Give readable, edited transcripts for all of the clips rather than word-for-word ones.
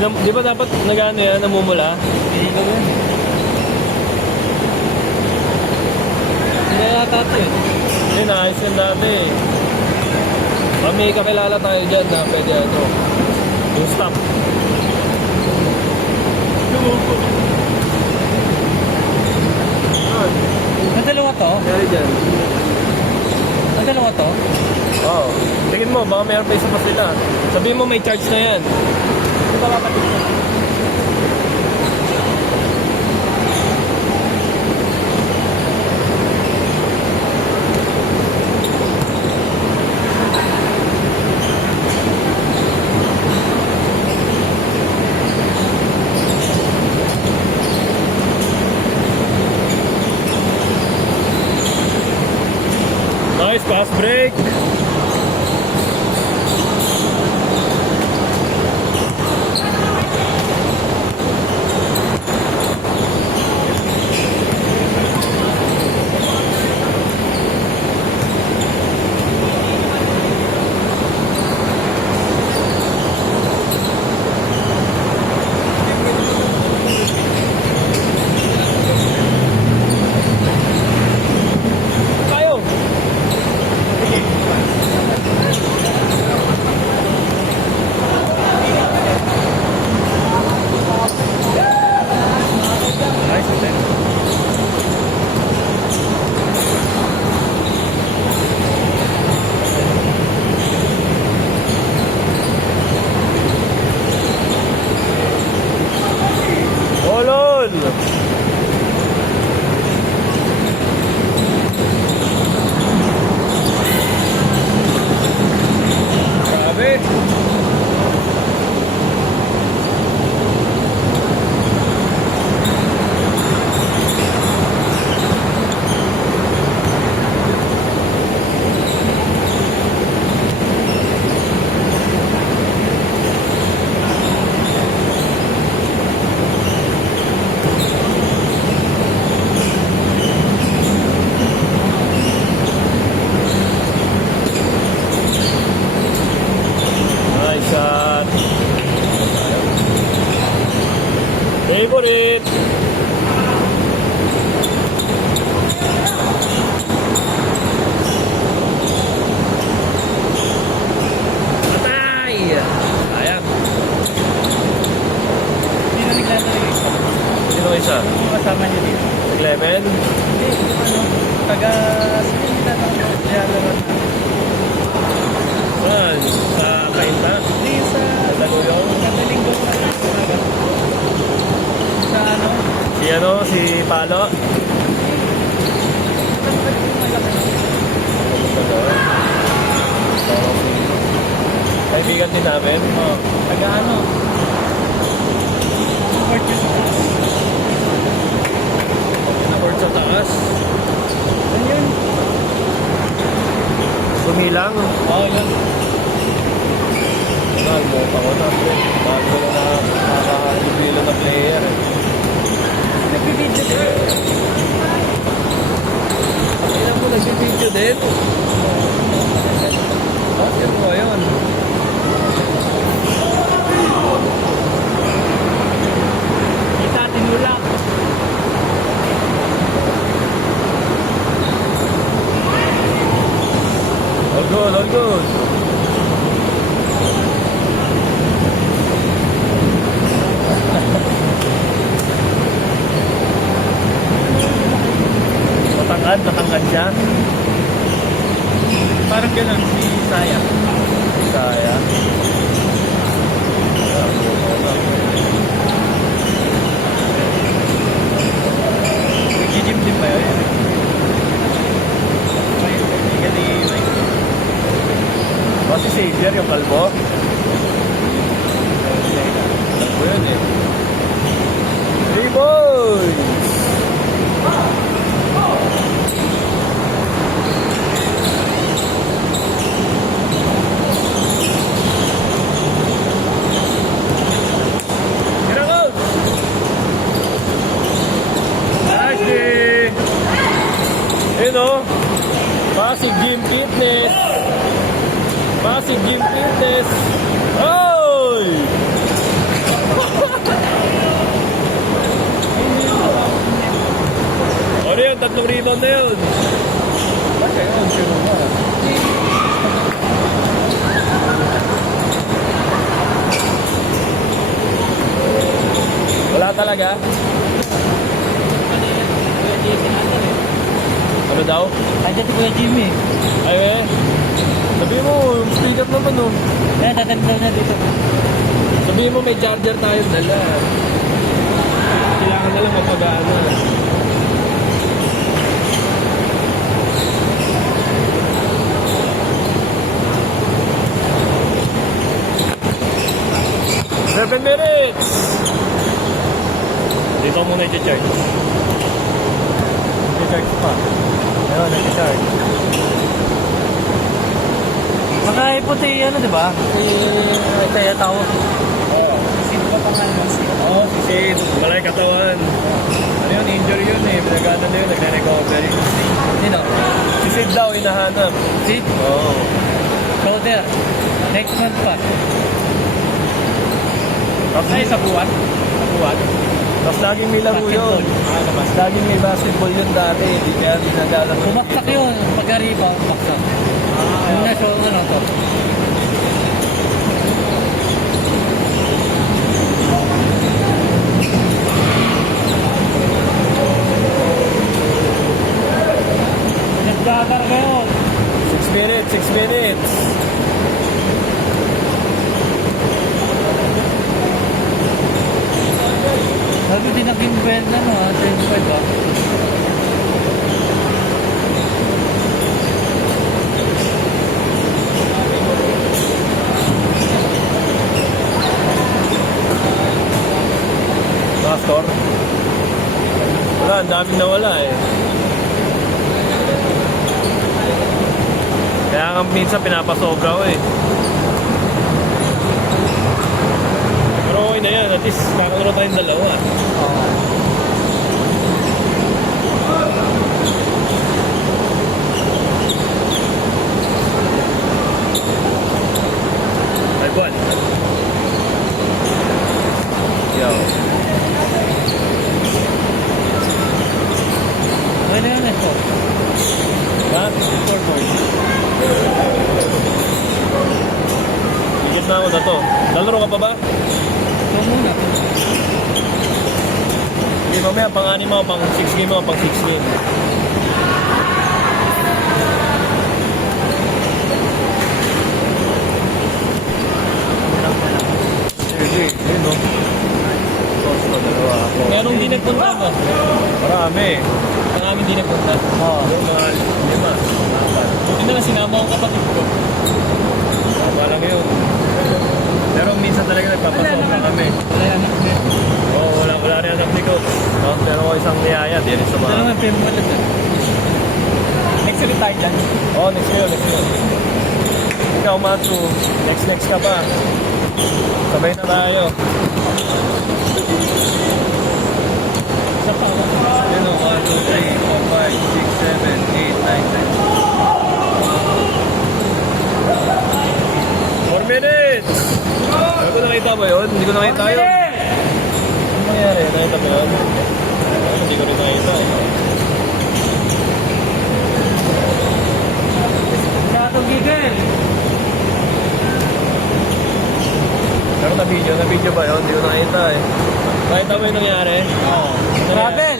Di ba dapat nag-ano yan, namumula? Hindi ko yun. Hindi yata ito eh. Hindi, naayos yan dati. May kakilala tayo dyan na pwede ano. Yung stop. Ang dalawa to? Kaya dyan. Ang dalawa to? Oo. Tingin mo, baka mayroon pa isa pa sila. Sabihin mo may charge na yan. Di ba kapatid mo? Nice fast break. Tayo. Nice, okay. Olol. Grabe. Nice shot. Favorite. Patay. Ayan. Sino naglalaro ito? Sino isa? Sino kasama niyo dito? Clement? Hindi, ano, taga... Sino naglalaro na? Saan? Sa Kainta? Hindi, sa... Daluyong? Kadaling ko pa. Sa ano? Si ano? Si Palo? Kaibigan din namin. Oh, taga ano? Support yun. Or sa taas. Ano yun? Sumilang. Oo, yun. Nalmota ko na. Bago na nakakalibilo na player. Nagbibidyo din. Kailan mo nagbibideo din? Bakit mo yun? Kita, tinulak. All good, all good. Matangkad siya. Parang ganun, si Saya. Saya. Nag-gym ba yun? May kaibigan ni Mike. O si Xavier, yung kalbo? Kalbo yun eh. Hey boys! Ayun o. Pasig Gym Fitness. Pasig Gym Fitness. Oy! tatlong rebound na yun. Bakit? Ano, sure ba? Wala talaga. Ano daw? Andiyan si Kuya Jimmy. Ay, eh. Sabi mo, yung speed up naman, oh. Kaya tatanda na dito. Sabi mo, may charger tayo dala. Kailangan na lang mapagaan na. Seven minutes! Dito muna i-charge. I-charge pa. Ayun, i-charge. Makahiputi, ano, di ba? Si Kaya tao. Oo. Sino ba pangalan? Oo, si Sid. Malay katawan. Ano yun, injury yun eh. Pinagana na yun, nagre-recovery. Sino? Si Sid daw, hinahanap. Si Oo. Coder. Next month pa. Tapos, sa buwan? Sa buwan? tapos laging may laro yun. Basketball. Laging may basketball yun dati. Hindi kaya dinadala mo. Bumaksak yun. Pagka-rebound, baksak. Yung nasa ano to. Nagdagar ngayon. 6 minutes, 6 minutes. Sabi din naging bend na no, 25 ba? Pastor? Wala, ang daming nawala eh. Kaya nga minsan pinapasobra ko eh. Pero okay na yan, at least kakaroon tayong dalawa. Oo. Ay, buwan. Yo. Ano yun ito? Ha? Higit na ako na to. Lalaro ka pa ba? Ito muna. Hindi, mamaya pang-anim mo, pang-6 game mo, pang-6 game. Sige, yun no. Sos ko, dalawa ako. Merong di nagpunta ba? Marami. Maraming di nagpunta. Oo. Yung mga 5, 4. Buti na lang sinama ang kapatid ko. Tama lang yun. Pero minsan talaga nagpapasobra kami. Wala yan anak niya. Oo, wala rin anak ni Coach. No? Pero ko isang niyaya, di rin sa Ito mga... naman, pimple na. Next retire dyan. Oo, next year, next year. Ikaw, Matsu, next ka pa. Sabay na tayo. Isa pa. Yun o, 1, 2, 3, 4, 5, 6, 7, 8, 9, 10. 4 minutes! Ano ko nakita mo yun? Hindi ko nakita yun. Ano nangyari? Nakita mo yun? Hindi ko rin nakita eh. Gato gigil. Pero na-video ba yun? Hindi ko nakita eh. Nakita mo yung nangyari? Oo. Travel.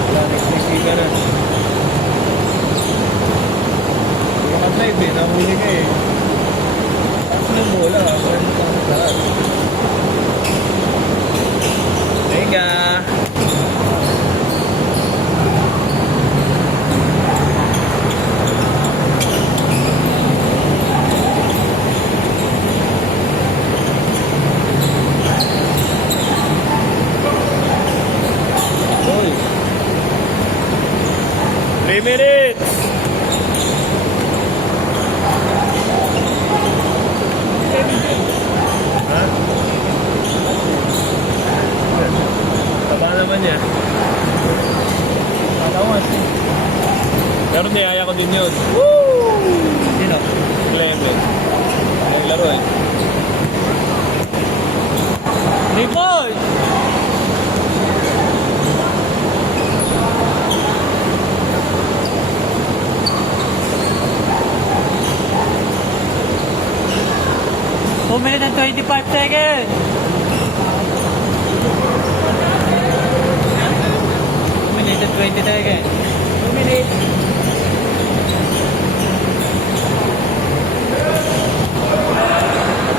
Wala, next week ka na. Hindi ka live eh, nahuli ka eh. Tapos na bola, kaya mo pa ang lahat. Teka! Uy! 3 minutes! Ha? Taba naman niya. Alawas. Pero niyaya ko din yun. Woo! Sino? Clement. Naglaro eh. 3 points! 2 minutes and 25 seconds. 2 minutes and 20 seconds. 2 minutes.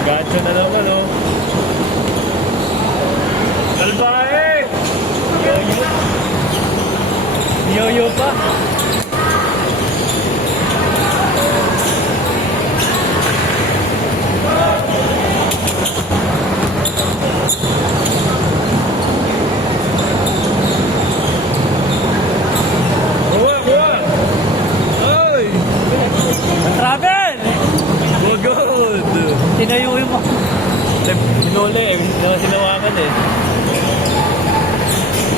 Gancho na naman, oh. Salbahe! Yo-yo pa. Kuha, kuha! Ay! Travel! Good! Tinayo mo. Hinuli eh. Hinawakan eh.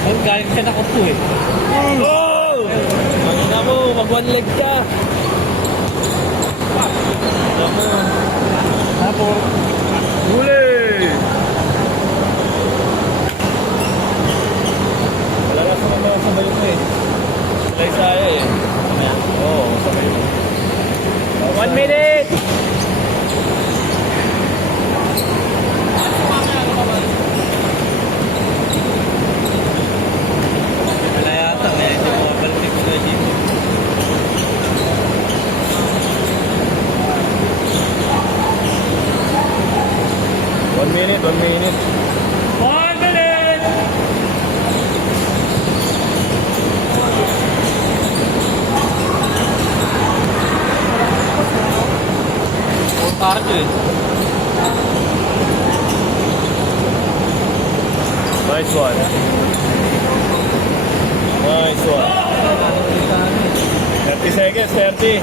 Ang galing ka na kupo eh. Oh! Makina mo, mag one leg ka. Makina mo. Apo. Huli! Malakas naman mga sabay mo eh. Salay saya eh. Oo, sabay mo. 1 minute! Wala yata. Medyo mabalik sa dito. One minute, 1 minute. 1 minute! Full cardio eh. Nice one. Nice one. 30 seconds, 30.